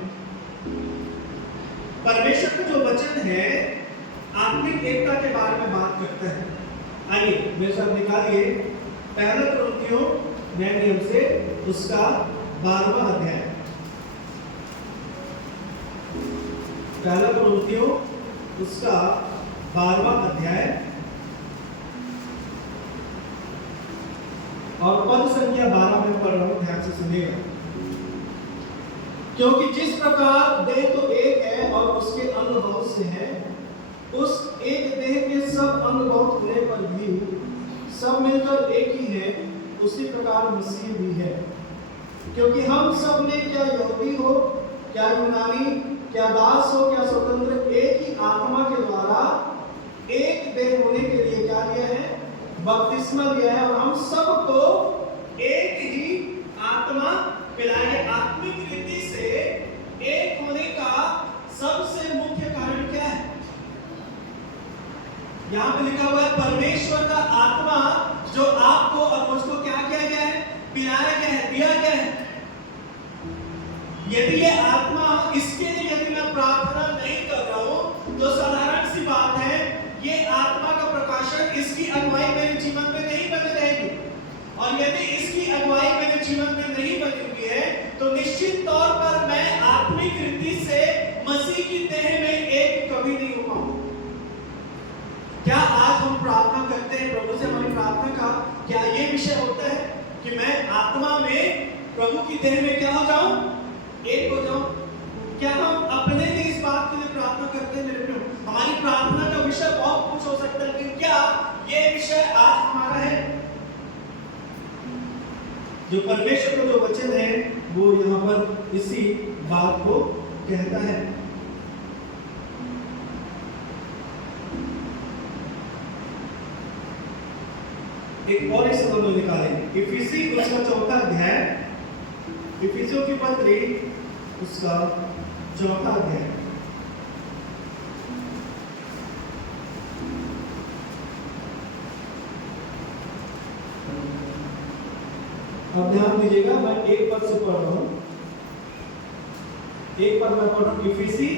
परमेश्वर का जो वचन है आत्मिक एकता के बारे में बात करता है। आइए मेरे साथ निकालिए पहला कुरिन्थियों नए नियम से उसका 12वां अध्याय। पहला कुरिन्थियों उसका 12वां अध्याय और पद संख्या 12 में पढ़ रहा हूं, ध्यान से सुनिएगा। क्योंकि जिस प्रकार देह तो एक है और उसके अंग बहुत से हैं, उस एक देह के सब अंग बहुत होने पर भी सब मिलकर एक ही है, उसी प्रकार मसीह भी है। क्योंकि हम सब ने, क्या यहूदी हो, क्या यूनानी, क्या दास हो, क्या स्वतंत्र, एक ही आत्मा के द्वारा एक देह होने के लिए क्या लिया है, बपतिस्मा लिया है। और हम सबको एक ही आत्मा पिलाए। आत्मिक रीति से एक होने का सबसे मुख्य कारण क्या है? यहां पे लिखा हुआ है परमेश्वर का आत्मा जो आपको और मुझको क्या किया गया है, पिलाया गया है, दिया गया है। यदि ये आत्मा, इसके लिए यदि मैं प्रार्थना नहीं कर रहा हूं तो साधारण सी बात है, ये आत्मा का प्रकाशन, इसकी अगुवाई मेरे जीवन में नहीं बनी रहेगी। और यदि इसकी अगुवाई मेरे जीवन में नहीं बनी हुई है तो निश्चित तौर पर मैं आत्मिक रीति से मसीह की देह में एक कभी नहीं हो पाऊंगा। क्या आज हम प्रार्थना करते हैं प्रभु से, हमारी प्रार्थना का क्या ये विषय होता है कि मैं आत्मा में प्रभु की देह में क्या हो जाऊं, एक हो जाऊं? क्या हम अपने लिए इस बात के लिए प्रार्थना करते हैं मेरे प्रियो? हमारी प्रार्थना का विषय बहुत कुछ हो सकता है, लेकिन क्या ये विषय आज हमारा है? जो परमेश्वर का जो वचन है वो यहाँ पर इसी बात को कहता है। एक और इस सबक में निकालें इफिसी उसका 4था अध्याय, इफिसियों की पत्री उसका 4था अध्याय। अब ध्यान दीजिएगा, मैं एक पद से पढ़ रहा हूं, एक पद मैं पढ़ रहा हूं, इफिसी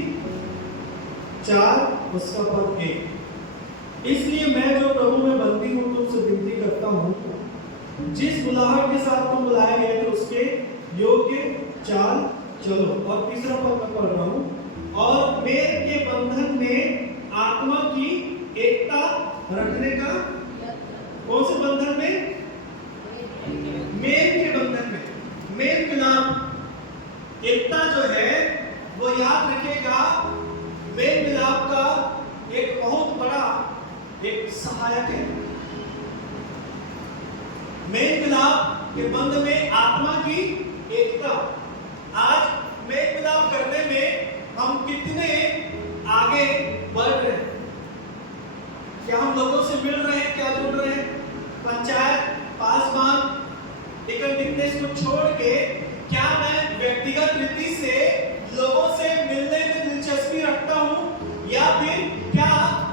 4 उसका पद 1। इसलिए मैं जो प्रभु में बंदी हूं तुमसे विनती करता हूं, जिस बुलाहट के साथ तुम बुलाए गए थे उसके योग्य चाल चलो। और तीसरा पद मैं पढ़ रहा हूं, और मेल के बंधन में आत्मा की एकता रखने का। कौन से बंधन में? मेल के बंधन में। मेल मिलाप, एकता जो है वो याद रखिएगा, मेल मिलाप का एक बहुत बड़ा एक सहायक है। मेल मिलाप के बंध में आत्मा की एकता। आज मेल मिलाप करने में हम कितने आगे बढ़ रहे हैं? क्या हम लोगों से मिल रहे हैं, क्या जुड़ रहे हैं? पंचायत, पासबान, टिकट बिजनेस को छोड़ के क्या मैं व्यक्तिगत रीति से लोगों से मिलने में दिलचस्पी रखता हूँ, या फिर क्या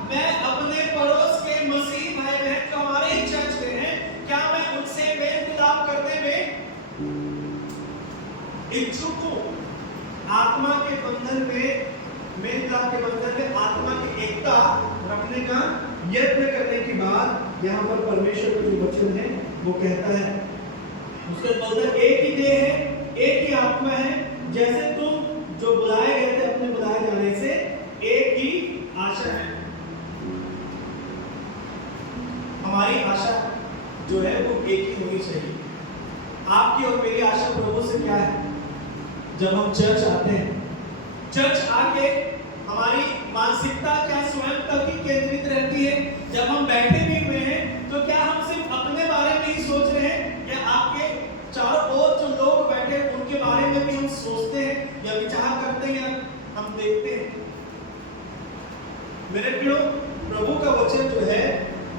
मैं अपने पड़ोस के मसीह भाई बहन जो हमारे ही चर्च में हैं, क्या मैं उनसे मेल मिलाप करने में इच्छुक हूँ? आत्मा के बंधन में, मेल मिलाप के बंधन में आत्मा की एकता रखने का यत्न करने के बाद यहाँ पर परमेश्वर का जो वचन है वो कहता है, उसके बंधन एक ही देह है, एक ही आत्मा है, जैसे तुम जो बुलाए गए थे अपने बुलाए जाने से, एक ही आशा है। हमारी आशा जो है वो एक ही होनी चाहिए। आपकी और मेरी आशा प्रभु से क्या है? जब हम चर्च आते हैं, चर्च आके हमारी मानसिकता क्या स्वयं तक ही केंद्रित रहती है? जब हम बैठे भी हुए हैं तो क्या हम सिर्फ अपने बारे में ही सोच रहे हैं, या आपके चारों ओर जो लोग बैठे हैं उनके बारे में भी हम सोचते हैं या विचार करते हैं, या हम देखते हैं? मेरे प्रियो, प्रभु का वचन जो है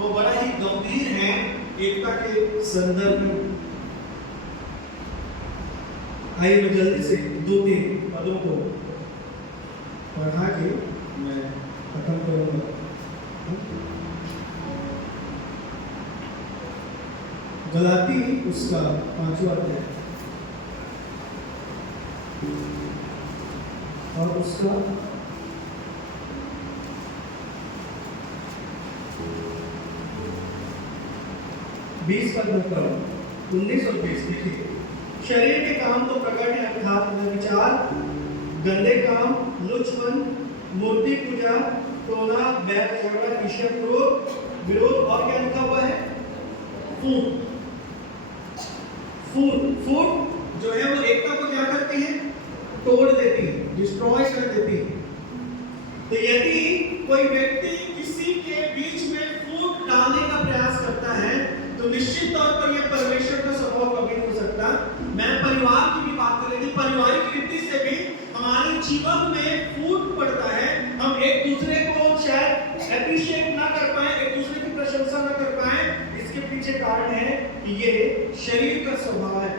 वो बड़ा ही गंभीर है एकता के संदर्भ में। आइए मैं जल्दी से 2-3 पदों को पढ़ा के मैं खत्म करूंगा। गलाती उसका 5वां अध्याय और उसका 20 पद में पढ़ो, 19 और 20 देखिए। शरीर के काम तो प्रकट है, अर्थात व्यभिचार, गंदे काम, लुचपन, मूर्ति पूजा, टोना, बैर, झगड़ा, ईर्ष्या, क्रोध, विरोध, और क्या लिखा हुआ है? फूट। फूट जो है वो एकता को क्या करती है? तोड़ देती है, डिस्ट्रॉय कर देती है। तो यदि कोई व्यक्ति किसी के बीच में फूट डालने का प्रयास करता है तो निश्चित तौर पर यह परमेश्वर का स्वभाव कभी नहीं हो सकता। मैं परिवार की भी बात कर रही थी, पारिवारिक रीति से भी हमारे जीवन में फूट पड़ता है। हम एक दूसरे को शायद एप्रिशिएट ना कर पाए, एक दूसरे की प्रशंसा ना कर पाए। इसके पीछे कारण है कि ये शरीर का स्वभाव है।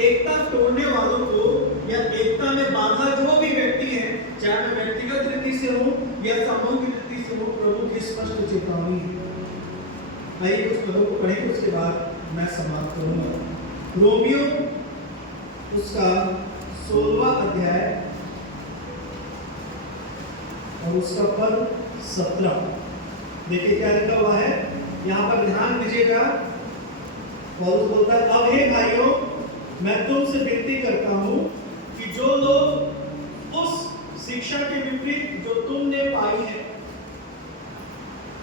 एकता तोड़ने वालों को या एकता में बाधा जो भी व्यक्ति है, चाहे मैं व्यक्तिगत रीति से हूं या समूह की रीति से हूं, प्रभु की स्पष्ट चेतावनी है। आइए कुछ पदों को पढ़ेंगे, उसके बाद मैं समाप्त करूंगा। रोमियो उसका 16वां अध्याय और उसका पद 17। देखिए क्या लिखा हुआ है, यहाँ पर ध्यान दीजिएगा। पौलुस बोलता है, अब हे भाइयों, मैं तुमसे विनती करता हूं कि जो लोग उस शिक्षा के विपरीत जो तुमने पाई है,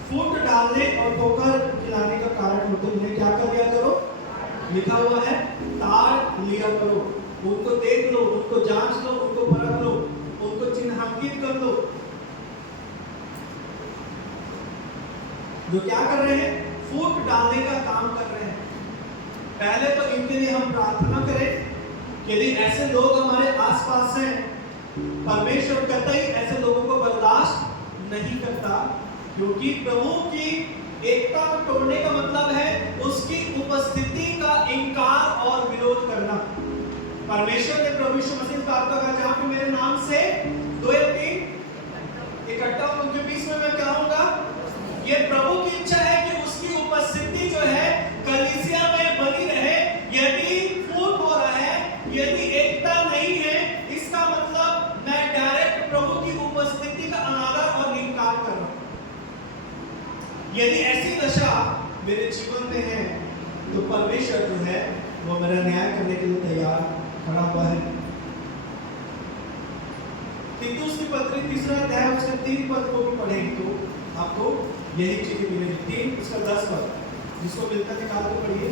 फूट डालने और ठोकर खिलाने का कारण होते, उन्हें क्या कर लिया करो? लिखा हुआ है, ताड़ लिया करो। उनको देख लो, उनको जांच लो, उनको परख लो, उनको चिन्हांकित कर लो। जो क्या कर रहे हैं? फूट डालने का काम कर रहे हैं। पहले तो इनके लिए हम प्रार्थना करें कि यदि ऐसे लोग हमारे आसपास हैं, परमेश्वर कतई ऐसे लोगों को बर्दाश्त नहीं करता, क्योंकि प्रभु की एकता को तोड़ने का मतलब है उसकी उपस्थिति का इनकार और विरोध करना। परमेश्वर ने प्रभु यीशु मसीह इस बात को कहा, जहां पे मेरे नाम से 2 या 3 इकट्ठा हो उनके बीच में मैं क्या होऊंगा। ये प्रभु की इच्छा है कि उसकी उपस्थिति जो है कलीसिया में बनी रहे। यदि फूट हो रहा है, यदि एकता नहीं है, इसका मतलब मैं डायरेक्ट प्रभु की उपस्थिति का अनादर और इनकार कर रहा हूं। यदि ऐसी दशा मेरे जीवन में है तो परमेश्वर जो है वो मेरा न्याय करने के लिए तैयार खड़ा हुआ है। तीतुस की पत्री 3 अध्याय उसके 3 पद को भी पढ़ेंगे तो आपको यही चीजें मिलेगी। 3 उसका 10 पद, जिसको मिलता है निकाल के पढ़िए।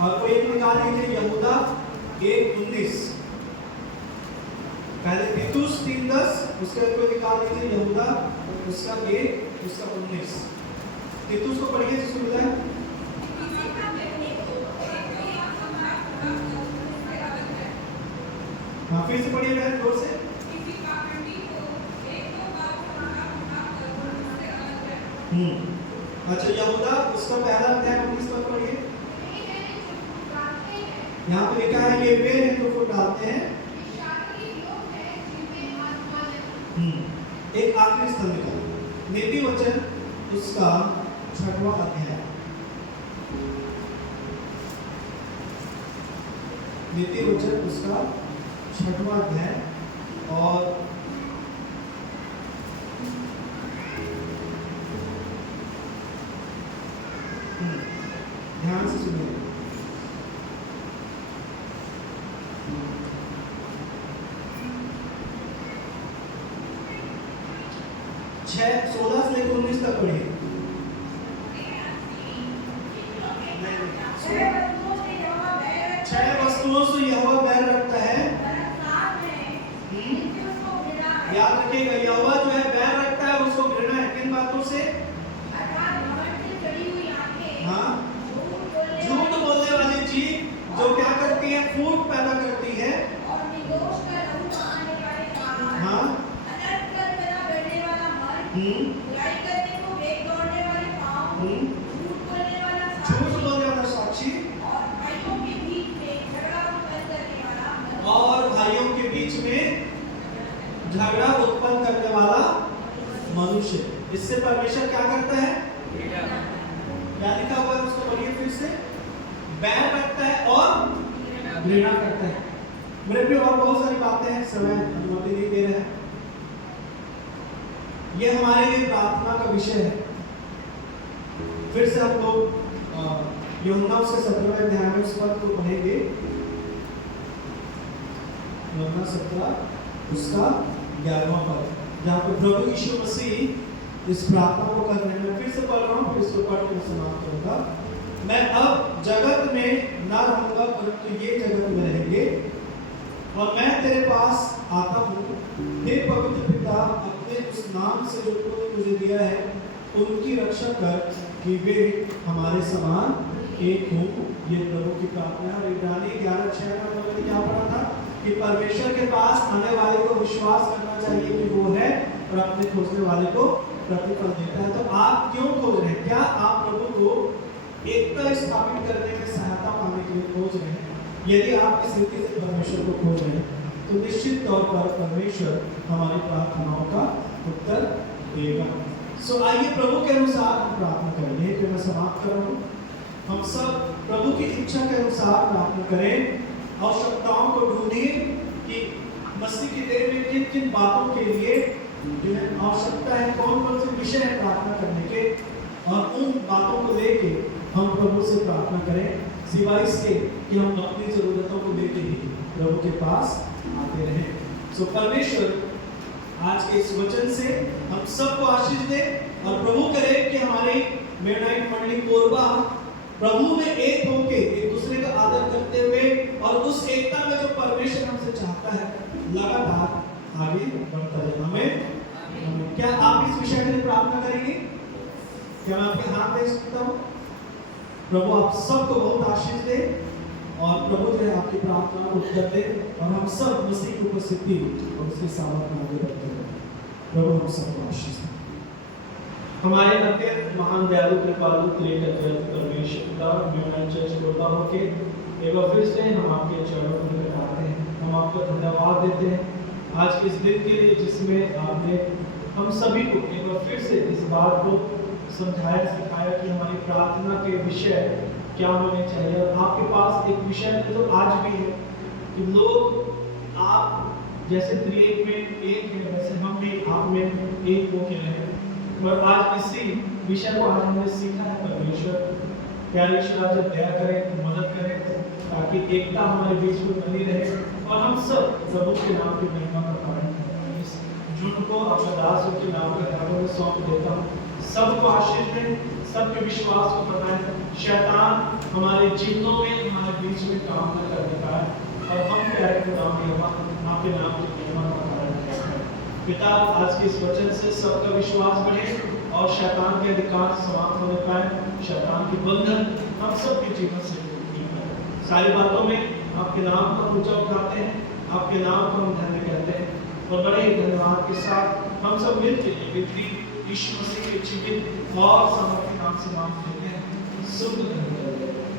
और कोई एक निकाल लीजिए, यहूदा 1:19। पहले तीतुस 3:10, उसके बाद कोई निकाल लीजिए यहूदा उसका 1 उसका 19। तीतुस को पढ़िए जिसको मिला है। फिर से पढ़िए बहन जोर से। किसी पाखंडी को एक तो बात हमारा अपना कर्म से अलग है। अच्छा यहूदा उसका पहला अध्याय 19 पद पढ़िए। यहाँ पे लिखा है ये वे हैं जो फूट डालते हैं। एक आखिरी स्तंभ का नीति वचन उसका 6वां अध्याय। नीति वचन उसका 6वां अध्याय और ध्यान से सुनिए। 16 से लेकर 19 तक पढ़िए। छह वस्तुओं से यहोवा बैर रखता है। याद रखिएगा यहोवा जो है बैर रखता है उसको घृणा है किन बातों से? हाँ, झूठ बोलने वाली जीभ जो क्या करती है? फूट पैदा करती है। हाँ, झूठ बोलने वाला साक्षी और भाइयों के बीच में झगड़ा उत्पन्न करने वाला मनुष्य। इससे परमेश्वर क्या करता है? क्या लिखा हुआ है उसको पढ़िए फिर से। बैर रखता है और घृणा करता है। मेरे पे और बहुत सारी बातें हैं, समय अनुमति नहीं दे रहे हैं। ये हमारे लिए प्रार्थना का विषय है। फिर से हम लोग यूहन्ना उसके 17वें अध्याय में उस पद को पढ़ेंगे। यूहन्ना 17 उसका 11वां पद, जहाँ पे प्रभु यीशु मसीह इस प्रार्थना को कर रहे हैं। फिर से पढ़ रहा हूँ, फिर इसको पढ़ के समाप्त करूंगा। मैं अब जगत में ना रहूंगा परंतु ये जगत में रहेंगे और मैं तेरे पास आता हूँ। हे पवित्र पिता, अपने उस नाम से जो तूने मुझे दिया है उनकी रक्षा कर कि वे हमारे समान एक हों। ये प्रभु की प्रार्थना है। इब्रानी 11:6 में हमने क्या पढ़ा था कि परमेश्वर के पास आने वाले को विश्वास करना चाहिए कि वो है और अपने खोजने वाले को प्रतिफल देता है। तो आप क्यों खोज रहे हैं? क्या आप प्रभु को एकता स्थापित करने में सहायता पाने के लिए खोज रहे हैं? यदि आप इस रीति से परमेश्वर को खोज रहे हैं तो निश्चित तौर पर परमेश्वर हमारी प्रार्थनाओं का उत्तर देगा। सो आइए प्रभु के अनुसार हम प्रार्थना करेंगे। कि मैं समाप्त कर रहा हूँ। हम सब प्रभु की इच्छा के अनुसार प्रार्थना करें। आवश्यकताओं को ढूंढिए कि मसीह की देर में किन किन बातों के लिए जो है आवश्यकता है, कौन कौन से विषय है प्रार्थना करने के, और उन बातों को लेके हम प्रभु से प्रार्थना करें। सिवाय इसके कि हम अपनी जरूरतों को लेके ही प्रभु के पास आते रहें। सो परमेश्वर आज के इस वचन से हम सबको आशीष दे और प्रभु करे कि हमारी मेनाइट मंडली कोरबा प्रभु में एक होके एक दूसरे का आदर करते हुए और उस एकता में जो परमेश्वर हमसे चाहता है लगातार आगे बढ़ता जाए। हमें क्या आप इस विषय के लिए प्रार्थना करेंगे? क्या मैं आपके हाथ दे सकता हूँ? प्रभु आप सबको बहुत आशीष दे और प्रभु जो है आपकी प्रार्थना को उत्तर दे और हम सब मसीह की उपस्थिति और उसके सामर्थ्य में आगे बढ़ते हैं। प्रभु हम सबको आशीष दे। हमारे अत्यंत महान दयालु कृपालु त्रिएक अद्वैत परमेश्वर पिता यूनाइटेड चर्च कोरबा होके एक बार फिर से हम आपके चरणों में बैठाते हैं। हम आपको धन्यवाद देते हैं आज के इस दिन के लिए जिसमें आपने हम सभी को एक बार फिर से इस बात को समझाया सिखाया कि हमारी प्रार्थना के विषय क्या होने चाहिए। और आपके पास एक विषय तो आज भी है कि लोग आप जैसे त्रिएक में एक है वैसे हम भी आप में एक होके रहें। और आज इसी विषय को आज हमने सीखा है। परमेश्वर प्यारे ईश्वर आज दया करें, मदद करें ताकि एकता हमारे बीच में बनी रहे और हम सब प्रभु के नाम की महिमा का कारण करें। इस झुंड को अपने दास के नाम के हाथों में सौंप देता हूँ। सबको आशीष दें, सबके विश्वास को बढ़ाएं। शैतान हमारे जीवनों में हमारे बीच में काम न करने का है और हम प्यारे के नाम में आपके नाम की महिमा का कारण करें। पिता आज के इस वचन से सबका विश्वास बढ़े और शैतान के अधिकार समाप्त होने पाए। शैतान के बंधन हम सब के जीवन से सारी बातों में आपके नाम का ऊंचा उठाते हैं। आपके नाम को हम धन्य करते हैं और बड़े ही धन्यवाद के साथ हम सब मिलकर ये विधि यीशु मसीह के जीवित और समर्पित नाम से नाम लेते हैं। शुभ दिन।